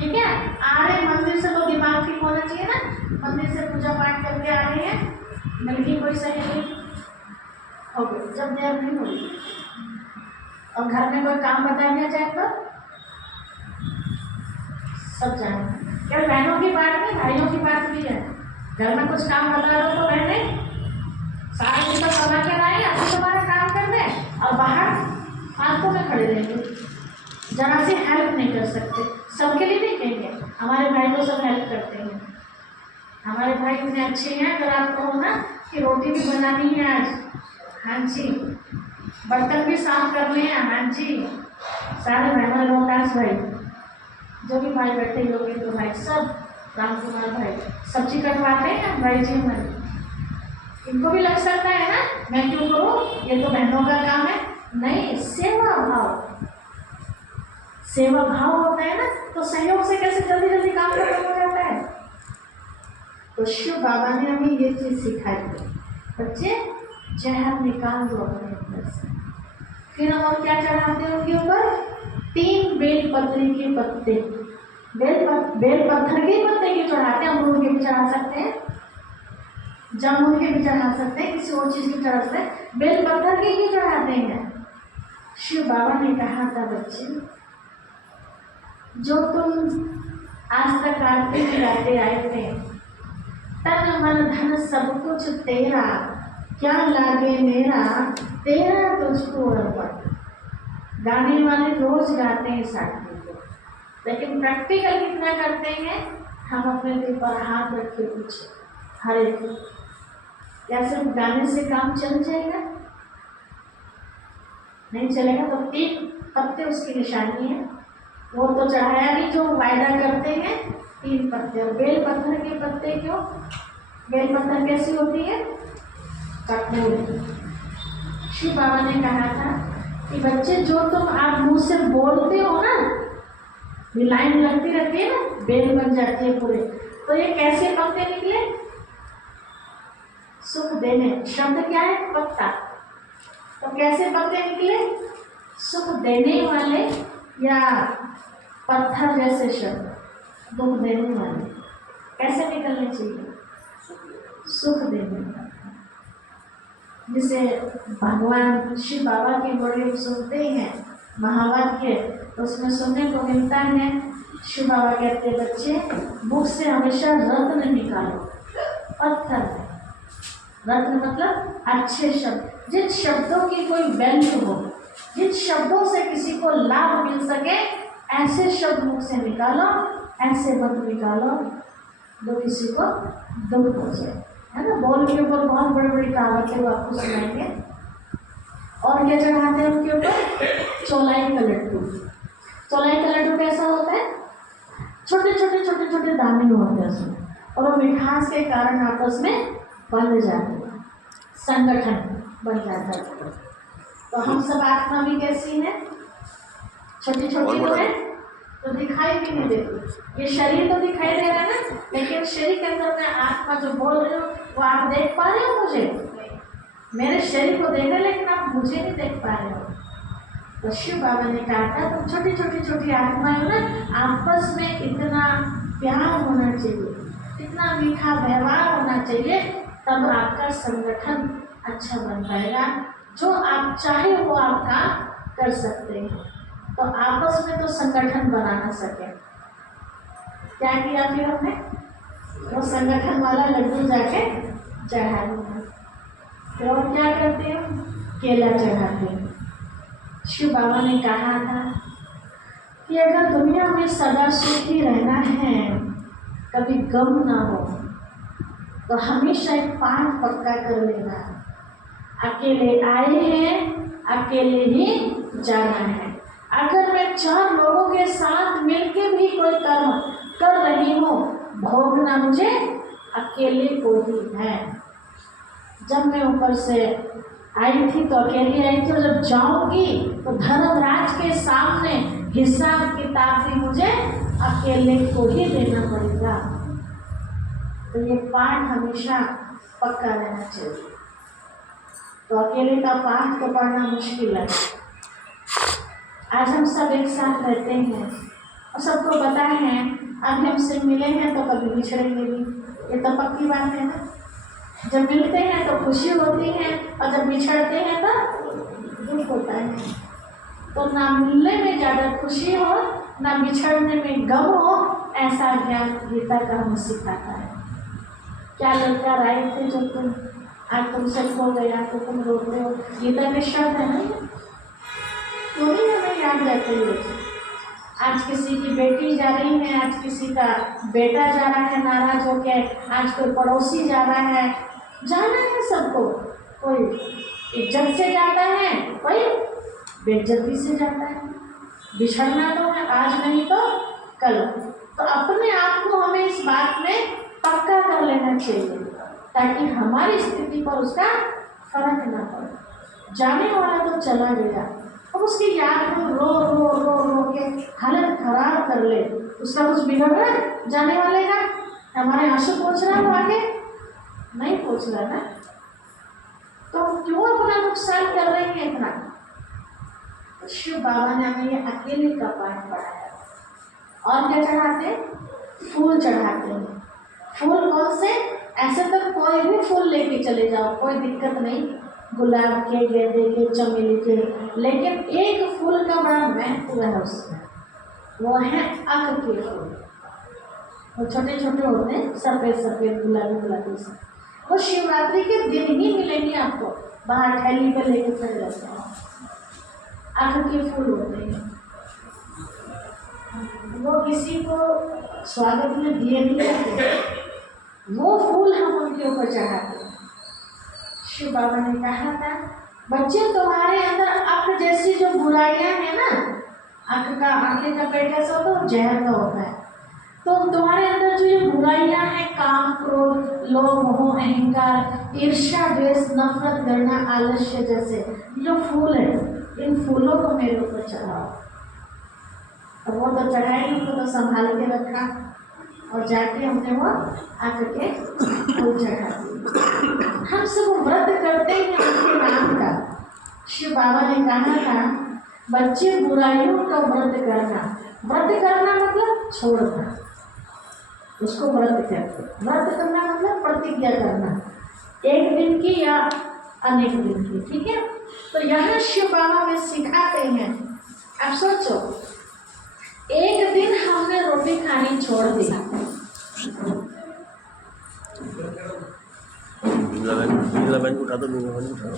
ठीक है। आ रहे मंदिर से तो दिमाग ठीक होना चाहिए ना, मंदिर से पूजा पाठ करके आ रहे हैं, मिलगी कोई सहेली हो गई, जब देर नहीं होगी और घर में कोई काम बता दिया जाए तो सब जाए। क्या बहनों की बात नहीं, भाइयों की बात भी है। घर में कुछ काम बता दो तो बहने सारा दिन तक कमा के लाए, अभी तुम्हारा काम कर दे और बाहर फालतू में खड़े रहेंगे, जरा सी हेल्प नहीं कर सकते। सबके लिए नहीं कहेंगे, हमारे भाई को सब हेल्प करते हैं, हमारे भाई इतने अच्छे हैं। अगर आप कहो ना कि रोटी भी बनानी है आज, हाँ जी, बर्तन भी साफ करने हैं, हाँ जी, सारे भाई, हमारे रोहतास भाई, जो भी भाई बैठे लोग तो भाई सब, राम कुमार भाई सब्जी कटवाते हैं भाई जी हमारे। इनको भी लग सकता है ना, मैं क्यों करूँ, ये तो बहनों का काम है। नहीं, सेवा भाव, सेवा भाव होता है ना, तो सहयोग से कैसे जल्दी जल्दी काम खत्म हो जाता है। तो शिव बाबा ने हमें ये चीज सिखाई, बच्चे जहर निकाल दो अपने अंदर से। फिर हम और क्या चढ़ाते हैं उनके ऊपर, 3 बेलपत्री के पत्ते, बेलपत्थर के पत्ते के चढ़ाते हैं, अमरूद के भी चढ़ा सकते हैं, जामुन के भी चढ़ा सकते हैं, किसी और चीज की चढ़ा सकते हैं, बेलपत्थर के ही चढ़ाते हैं। शिव बाबा ने कहा था, बच्चे जो तुम आज तक आरती गिराते आए थे, तन मन धन सब कुछ तेरा, क्या लागे मेरा, तेरा तुझको अर्पण। गाने वाले रोज गाते हैं साथी को, लेकिन प्रैक्टिकल कितना करते हैं, हम अपने दिल पर हाथ रख के पूछे हर एक। क्या सिर्फ गाने से काम चल जाएगा? नहीं चलेगा। तो 3 पत्ते उसकी निशानी है, वो तो चढ़ाया भी जो वायदा करते हैं, 3 पत्ते। और बेलपत्थर के पत्ते क्यों? बेलपत्थर कैसी होती है? कठोर। शिव बाबा ने कहा था कि बच्चे जो तुम आप मुंह से बोलते हो ना, ये लाइन लगती रहती है ना, बेल बन जाती है पूरे, तो ये कैसे पत्ते निकले? सुख देने, शब्द क्या है? पत्ता। तो कैसे पत्ते निकले? सुख देने वाले या पत्थर जैसे शब्द, दुख देने वाले कैसे निकलने चाहिए? सुख देने वाले। जिसे भगवान शिव बाबा के बड़े सुनते हैं महावाक्य, तो उसमें सुनने को मिलता है, शिव बाबा कहते बच्चे मुख से हमेशा रत्न निकालो, पत्थर। रत्न मतलब अच्छे शब्द, जिन शब्दों की कोई वैल्यू हो, जिन शब्दों से किसी को लाभ मिल सके, ऐसे शब्द मुख से निकालो। ऐसे मत निकालो जो किसी को दुख हो जाए, है ना। बोल के ऊपर बहुत बड़ी बड़ी कहावतें वो आपको सुनाएंगे। और क्या चढ़ाते हैं उनके ऊपर? चौलाई का लड्डू। चौलाई का लड्डू कैसा होता है? छोटे छोटे छोटे छोटे दाने होते हैं उसमें, और वो मिठास के कारण आपस में बन जाते हैं, संगठन बन जाता है। तो हम सब आत्मा भी कैसी है? छोटी छोटी तो है, तो दिखाई भी नहीं देती। ये शरीर तो दिखाई दे रहा है ना, लेकिन शरीर के अंदर में आत्मा जो बोल रहे हो वो आप देख पा रहे हो? मुझे, मेरे शरीर को देख रहे, लेकिन आप मुझे नहीं देख पा रहे हो। तो शिव बाबा ने कहा था तुम छोटी छोटी छोटी आत्माएं हो ना, आपस में इतना प्यार होना चाहिए, इतना मीठा व्यवहार होना चाहिए, तब आपका संगठन अच्छा बन पाएगा। जो आप चाहे वो आप काम कर सकते हैं। तो आपस में तो संगठन बना ना सके, क्या किया फिर हमने? वो संगठन वाला लड्डू जाके चढ़ा दिया। फिर और क्या करते हैं? केला चढ़ाते हैं। शिव बाबा ने कहा था कि अगर दुनिया में सदा सुखी रहना है, कभी गम ना हो, तो हमेशा एक पाठ पक्का कर लेना। अकेले आए हैं, अकेले ही जाना है। अगर मैं 4 लोगों के साथ मिलकर भी कोई कर्म कर रही हूँ, भोगना मुझे अकेले को ही है। जब मैं ऊपर से आई थी तो अकेली आई थी, और जब जाऊंगी तो धर्मराज के सामने हिसाब किताब भी मुझे अकेले को ही देना पड़ेगा। तो ये पाठ हमेशा पक्का रहना चाहिए। तो अकेले का पाठ तो पढ़ना मुश्किल है। आज हम सब एक साथ रहते हैं, और सबको पता है अब हमसे मिले हैं तो कभी बिछड़ेंगे भी, ये तो पक्की बात है ना। जब मिलते हैं तो खुशी होती है और जब बिछड़ते हैं तो दुख होता है। तो ना मिलने में ज़्यादा खुशी हो ना बिछड़ने में गम हो, ऐसा ज्ञान गीता का हमें सिखाता है। क्या लड़का राय थे जो तुम आज तुमसे खो गया तो तुम रोते हो, गीता के शब्द है ना, तो भी हमें याद रहते हैं। आज किसी की बेटी जा रही है, आज किसी का बेटा जा रहा है नाराज होकर, आज कोई पड़ोसी जा रहा है, जाना है सबको। कोई इज्जत से जाता है, कोई बेइज्जती से जाता है। बिछड़ना तो है, आज नहीं तो कल। तो अपने आप को हमें इस बात में पक्का कर लेना चाहिए ताकि हमारी स्थिति पर उसका फर्क ना पड़े। जाने वाला तो चला गया, अब उसकी याद में रो रो रो रो के हालत खराब कर ले, उसका कुछ बिगड़ रहा है जाने वाले का? हमारे आंसू पहुँच रहा है आगे? नहीं पहुँच रहा ना, तो क्यों अपना नुकसान कर रहे हैं इतना? शिव बाबा ने हमें ये अकेले का पाठ पढ़ाया। और क्या चढ़ाते? फूल चढ़ाते हैं। फूल कौन से? ऐसे तो कोई भी फूल लेके चले जाओ, कोई दिक्कत नहीं, गुलाब के, गेंदे के, चमेली के, लेकिन एक फूल का बड़ा महत्व है उसमें, वो है अक के फूल। वो छोटे छोटे होते हैं, सफ़ेद सफ़ेद गुलाबी गुलाबी से। वो शिवरात्रि के दिन ही मिलेंगे आपको, बाहर थैली पे लेके चले जाते हैं। अक के फूल होते हैं, वो किसी को स्वागत में दिए नहीं जाते, वो फूल हम उनके ऊपर चढ़ाते हैं। शिव बाबा ने कहा था, बच्चे तुम्हारे अंदर अक जैसी जो बुराइयां हैं ना, अक का आंखें का पेट कैसा होता है, जहर का होता है, तो तुम्हारे अंदर जो ये बुराइयां हैं, काम क्रोध लोभ मोह अहंकार ईर्ष्या द्वेष नफरत करना आलस्य जैसे जो फूल है, इन फूलों को मेरे ऊपर चढ़ाओ। तो वो तो चढ़ाई, उनको तो संभाल के रखा और जाके हमने वो आके फूल चढ़ा दिए। हम सब व्रत करते हैं उनके नाम का। शिव बाबा ने कहा था, बच्चे बुराइयों का व्रत करना। व्रत करना मतलब छोड़ना, उसको व्रत कहते हैं। व्रत करना मतलब प्रतिज्ञा करना, एक दिन की या अनेक दिन की, ठीक है। तो यहाँ शिव बाबा में सिखाते हैं, आप सोचो एक दिन हमने रोटी खानी छोड़ दी, नीला बहन उठा दो, नीला बहन उठा दो।